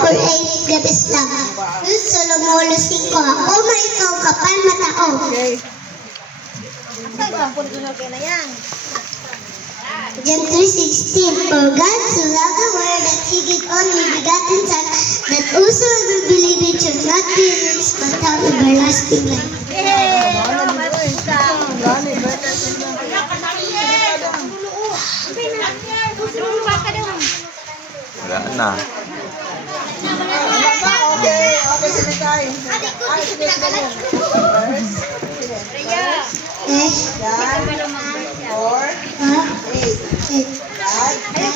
for 8 gabis lang. Solomolo 5. Ako ikaw kapal matao. Okay. John 3:16. For God so loved the world that he gave only begotten Son, that whosoever will believe it should not perish but have everlasting life. Wala na. Okay, sige tayo. Ay, sige, sige. Yes. Yan. 4, 8. God is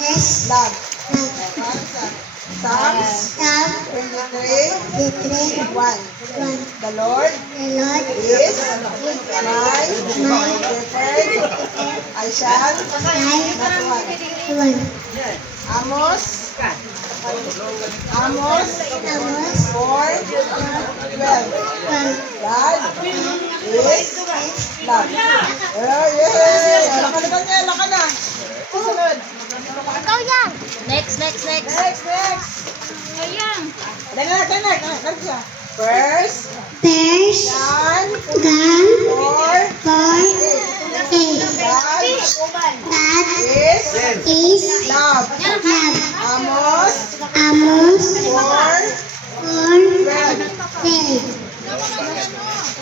Yes. love. Psalm Psalms 23, 1. 1. The Lord The Lord is my shepherd. I shall not want. 1. Amos Amos 4:12. 1. God is love. Oh, yay! Laka na. Susunod. Next. Next. Next siya. First, John John 4:8. 4:8. God Is is love. love. Amos Amos 4:12. 4:12.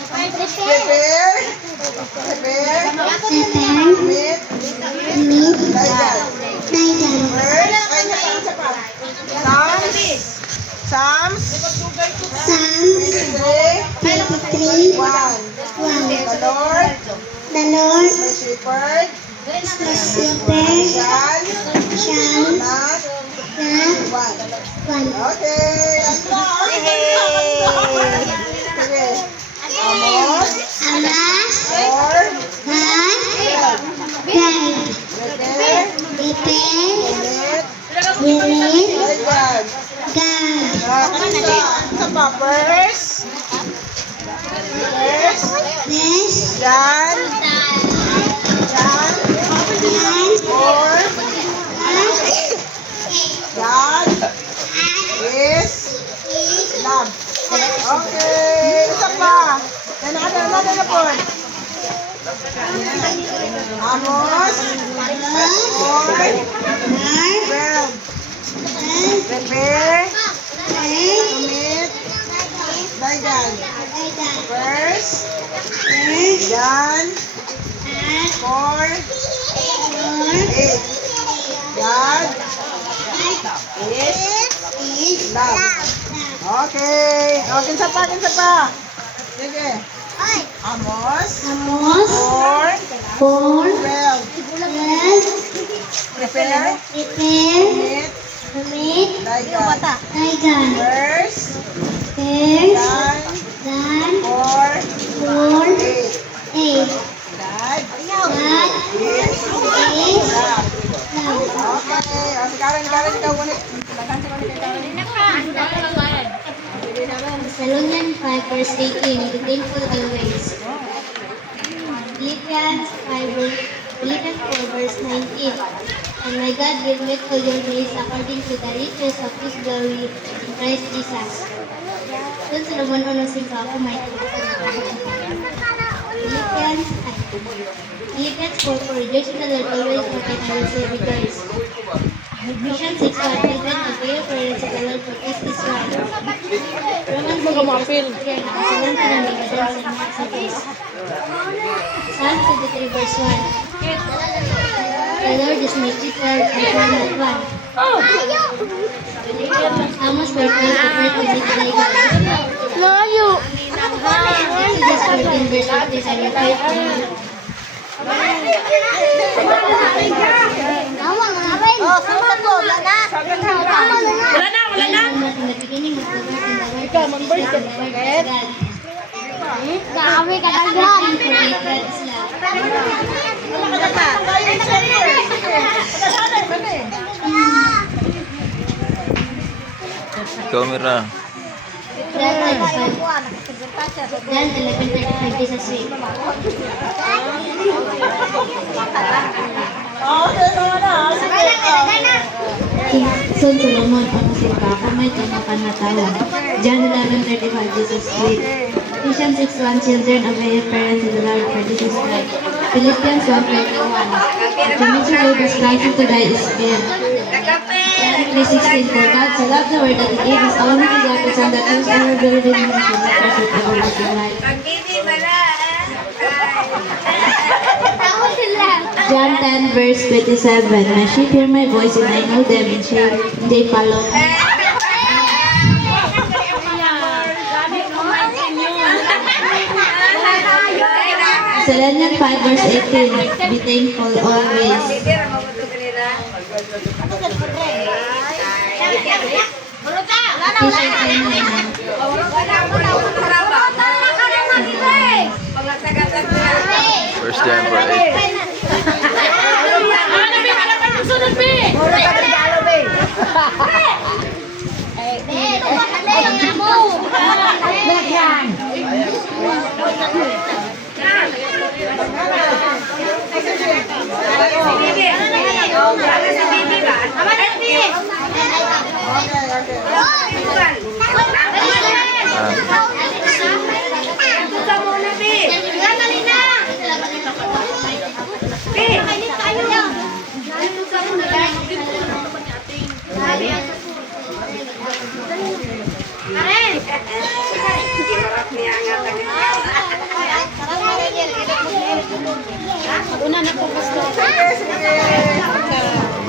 Prepare. Meet. Meet Dayan. Dayan. First, Psalms Psalms 23:1. 1. The Lord The Lord is my shepherd. is my shepherd, Shall shall not not want. want. Okay. Sige. Amos Alas, 4:12. God, Prepare. prepare, Meet. unit, Dayan. God. Sa pa? First, Bless, John God, 4. God is love. Okay. Isa pa. Another na po. Amos 4:12. Prepare. Meet. Dayan. First, John 4:8. God is love. Okay. Okay, sa pa. Sige. Amos Amos 4:12. 4:12. Prepare. Prepare, Meet. unit, Dayan. Dayan. First, John John 4:8. 4:8. God God is is love. love. Okay. O, si Karen, ikaw ulit. Thessalonians 5 verse 18, be thankful always. Philippians 4 verse 19, and my God will make all your days according to the riches of His glory in Christ Jesus. Doon sa naman ano sing ako may Philippians 4 rejoice in the Lord always, and I will say rejoice. Ephesians 6 children, obey your parents in the Lord, for this is right. Romans 8 verse 3, nakasalan ka ng ligadan sa mga sagis. Psalm 23 verse 1. The Lord is my teacher, I shall not want. Amos 4:12 to meet thy God. Exodus 14 verse 50, I will fight for you. Ikaw, mag-birth ka. Kami katagan. Camera. Dan 11:35 is a swing. Okay, mga na. Sige. Son Solomon o Musimba, kamay ka mapanatawag. John 11:35, Jesus weep. Ephesians 6:1, children obey your parents in the Lord, for this is right. Philippians 1:21, to meet your labors, Christ to die is fair. John 3:16, for God so loved the world that He gave His only begotten Son, that whosoever believeth in Him should not perish but have everlasting life. John 10:27, my sheep hear my voice and I know them and they follow me. Thessalonians 5:18, be thankful always. First John 4:8.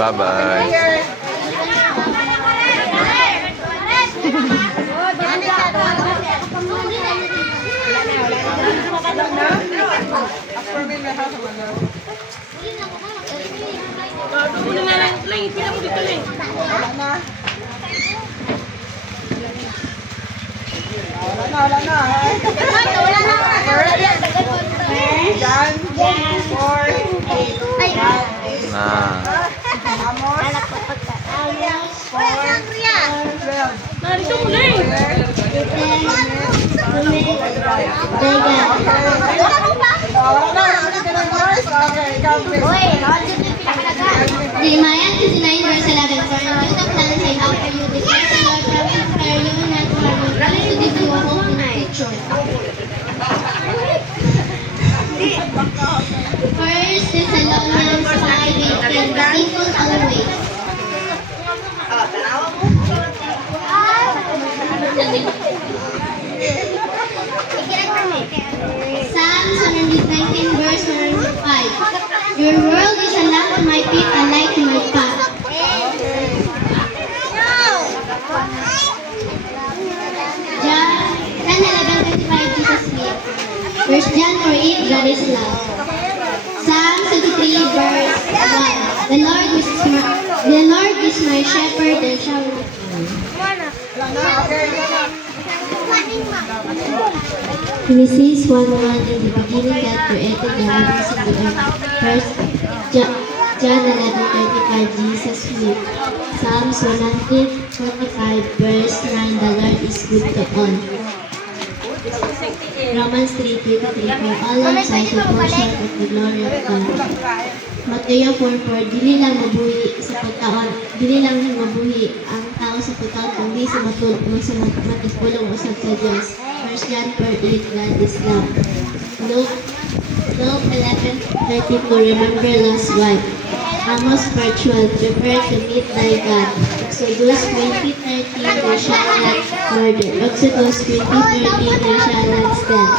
Bye-bye. Wala na. John 4:8. Nah. Amos 4:12. Jeremiah 29:11, for I know the plans I have for you, declares the Lord, plans to prepare you and not to harm you, plans to give you a hope in the future. First Thessalonians 5:18, be thankful always. Psalms 119:105, your word is a lamp to my feet, a light to my path. John 10:11-25, Jesus weep. 1 John 4:8, God is love. Psalm 73:1, the Lord is my shepherd, there shall not Genesis 1:1, in the beginning God created the heavens and the earth. First John 11:35, Jesus weep. Psalms 145:9, the Lord is good to all. Romans 3:23, for all have sinned and fall short of the glory of God. Mateo 4:4, dili lang mabuhi ang tao sa pagkaon kundi sa matutulong usab sa Dios. 1 John 4:8, God is love. Luke 11:34, remember Lot's wife. Amos 4:12, prepare to meet thy God. Exodus 20:13, thou shalt not murder. Exodus 20:13, thou shalt not steal.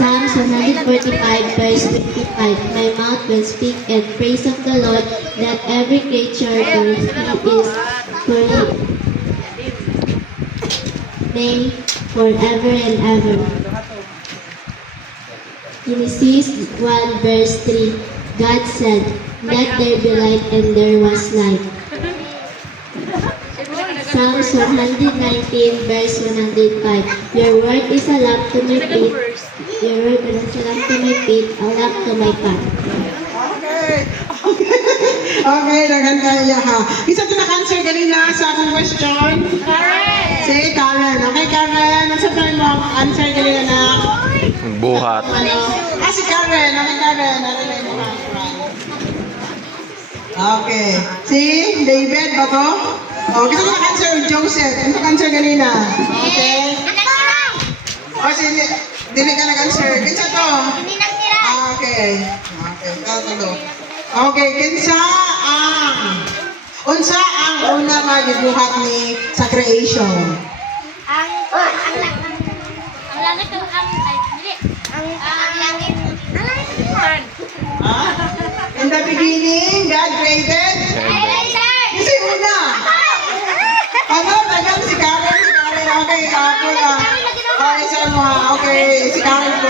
Psalms 145:25, my mouth will speak and praise of the Lord, that every creature for He is name forever and ever. Genesis 1:3, God said, let there be light, and there was light. Psalms 119:105, your word is a lamp to my feet, your word is a lamp to my feet, a lamp to my path. Okay, dagan kaya ha. Isa ito na-answer ganina sa akong question? Karen! Si Karen. Okay, Karen. Nasa pa mo ang answer ganina na? Buhat. Si Karen. Okay, Karen. Okay. Si David ba to? Oh, gusto ko na-answer Joseph. Ano ka-answer kanina? Okay. O, si dili ka nag-answer. Kinsa to? Okay. Okay. Tatalo. Okay. Kinsa ang... Unsa ang una nga gibuhat ni sa creation? In the beginning, God created. Kasi una. Ano? Tagang si Karen. Okay, ako na. Okay, sa mo ha. Okay, si Karen po.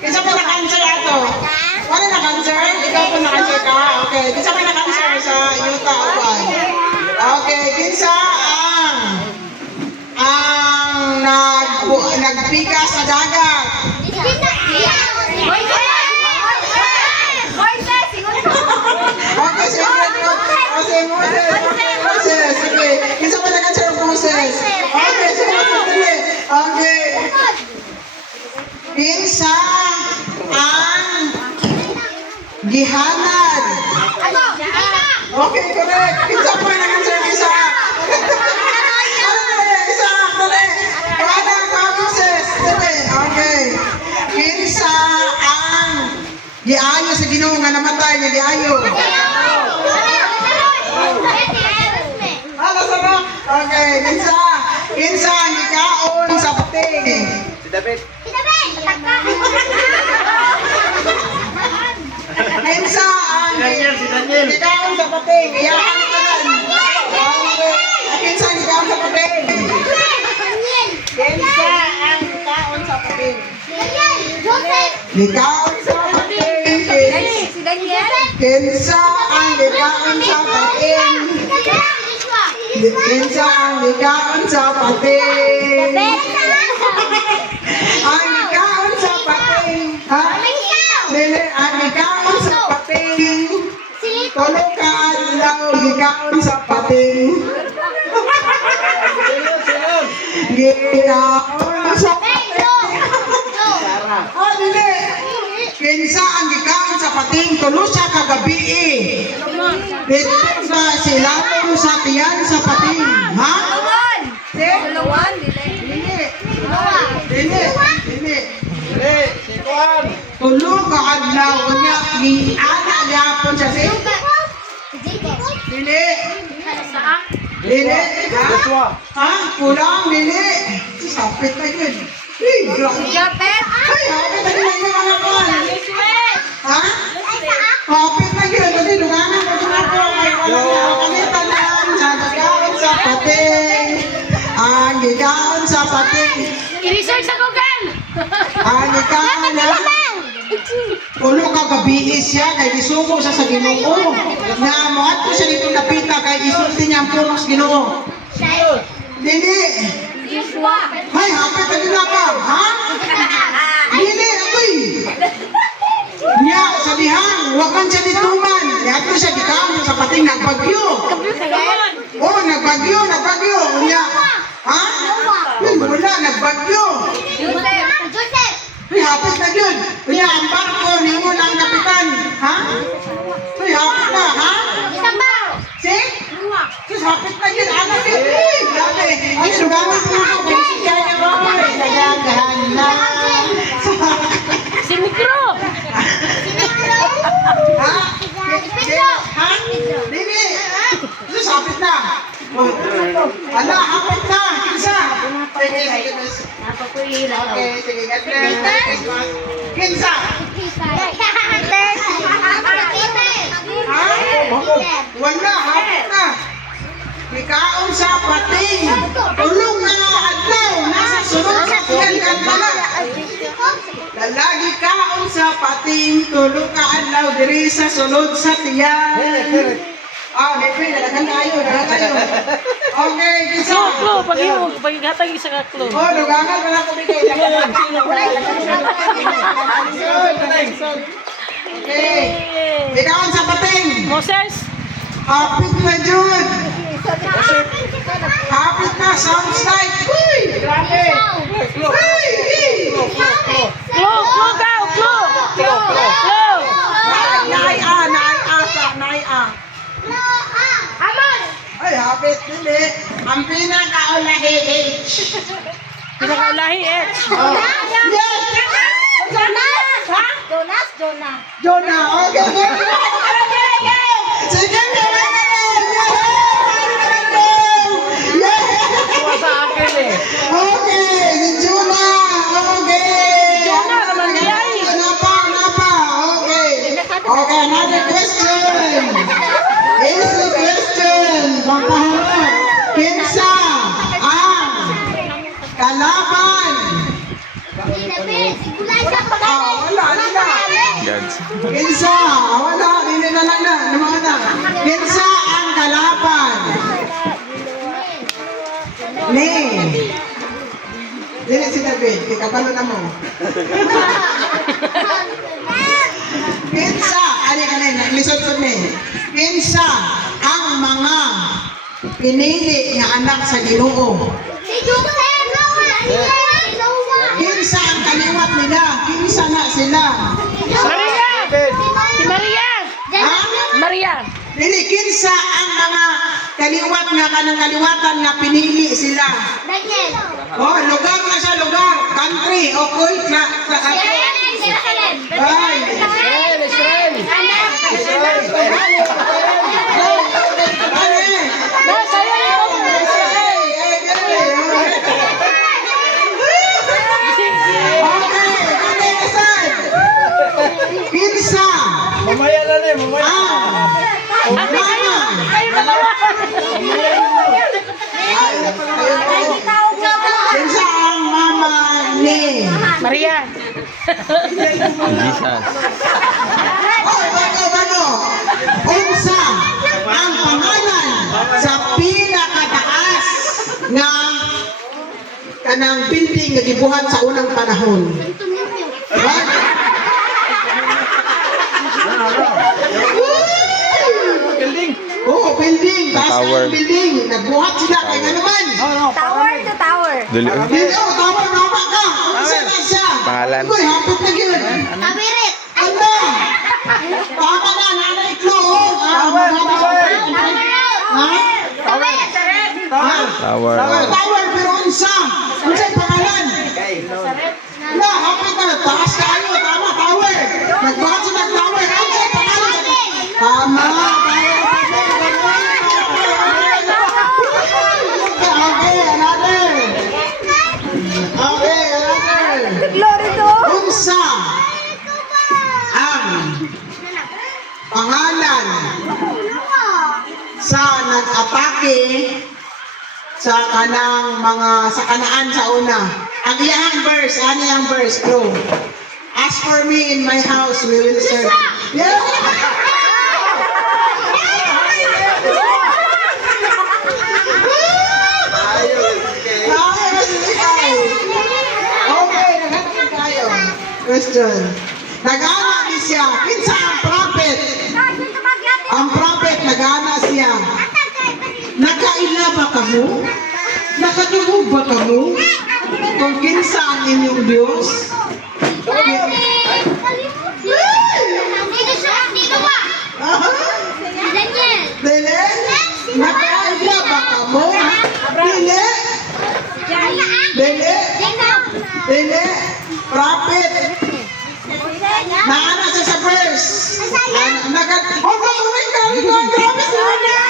Kinsa pa naka-answer ato? Ano naka-answer? Ikaw po naka-answer ka. Okay, kinsa pa naka-answer sa Yuta Uban? Okay, kinsa ang nagpika sa dagat? Okay, sige. Okay, Moses. Sige. Kinsa pa nag-answer ang Moses? Okay, sige. Okay. Kinsa ang gihanan? Okay, correct. Kinsa pa nag-answer isa? Isa, correct. Kada ka, Moses. Sige. Okay. Kinsa ang giayo sa Ginoo nga namatay nga giayo? Sarap. Okay, kinsa ang gikaon sa puting? Si David. Kinsa ang gikaon sa puting? Iyakan ka lang. Kinsa ang gikaon sa puting? Kinsa ang gikaon sa puting? Gikaon sa puting. Kinsa ang gikaon sa puting? Kinsa ang gikaon sa pating? Ang gikaon sa pating. Ha? Dili, ang gikaon sa pating. Tulo ka adlaw gikaon sa pating. Gikaon sa pating. Oh, dili. Kinsa ang gikaon sa pating? Tulo siya kagabi. Dito sa silatong sa tiyan sa pating. Ha? Dili. Tulo ka adlaw niya ni ana gyapon siya si. Dili. Ha? Kulang dili. Sapit na yun. Ay, hapit na yun ang mga kon. Ha? Hapit na yun. Kasi lunganan ko na po. Ay, walang kamitanan. Sa gikaon sa pating. Ang gikaon sa pating. I-research sa Google! Ang gikaon na. Tulo ka gabi siya. Kay isuko siya sa Ginoo. Na muhat ko siya dito napita. Kay isulti niya ang punos Ginoo. Dili. Ay, hapit na yun ka. Ha? Dili. Ako'y. Nya, sabihan, huwag man siya dituman. Yato siya, gikaon sa pating nagbagyo. Oh, nagbagyo. Nya, ha? Wala, nagbagyo. Uy, hapit na yun. Nya, ang barko, ningon ang kapitan. Ha? Uy, hapit na, ha? Si? Sus, hapit na yun. Anak yun. Uy, grabe. Ay, sugamit mo ako. Kaya niya mo. Nagagahan na. Si Mikro! Ha? Ha? Dili. Sus, hapit na. Ala, hapit na. Kinsa? Sige, miss. Okay, sige. God bless. Kinsa? Ha? Wala, hapit na. Ikaon sa pating. Tulong na adlaw. Nasa sunod sa tiyan ka pala. Lalagi kaon sa pating. Tulong ka adlaw. Diri sa sunod sa tiyan. Depende. Nalagan tayo. Okay, kisa. Pag-ihatag isa ka clue. Dugangan pa na po dito. Okay. Ikaon sa pating. Moses! Hapit na Jud. Hapit na. Sounds like. Uy! Grabe. Uy! Clue! Naay-a. Prophet, hindi. Ang pinakaulahi, H. Pinakaulahi, H. Oh. Yes! Jonah, okay, okay. Sige, Kuha sa akin eh. okay, si Jonah, okay. Jonah naman niya eh. Napa, okay. Okay, another question. Easy question. Pampaharap. Kinsa ang kalaban? Wala. Gods. Kinsa, wala, hindi na lang na, naman na. Kinsa ang kalaban? Ni. Dili si David, ikabalo na mo. Kinsa, lisod ko ni. Kinsa ang mga pinili nga anak sa Ginoo? Kinsa ang kaliwat nila? Kinsa na sila? Maria! Si Maria! Ha? Maria! Dili, kinsa ang mga kaliwat nga kanang kaliwatan nga pinili sila? Oh, lugar na siya, lugar. Country, okay. Ay. Kinsa Mamaya na rin, mamaya. ang mama? Kinsa ang mama ni? Maria! Jesus. Oh, bago. Unsa ang pangalan sa pinakataas nga kanang building nga gibuhat sa unang panahon? What? Building. Oo, building. Taas Tower. ang building. Nagbuhat sila kay nga naman. Dali. Hindi, oh, tama ka. Unsa na siya? Pangalan. Uy, hapot na yun. Ano? Tama na, nanay iklo. Ha? Ha? Tower. Tower, pero unsa? Unsa yung pangalan? Na, hapot na. Taas kayo. Tama, tower. Nagbuhat sila ng tower. Unsa yung pangalan? Tama. Okay, another. Unsa ang pangalan sa nag-atake sa kanang mga sa kanaan sa una? Ang iyang verse, ano yung verse, bro? As for me in my house, we will serve. Yeah. Okay, naghanap tayo. Question. Nagana ni siya. Kinsa ang prophet? Ang prophet, nagana siya. Nakaila ba kamo? Nakatubog ba kamo? Kung kinsa ang inyong Diyos? Dili? Nakaila ba kamo? Dili? Dili? Dili? Prophet. Naana siya sa verse. Nagat. Oh, grabe sila na.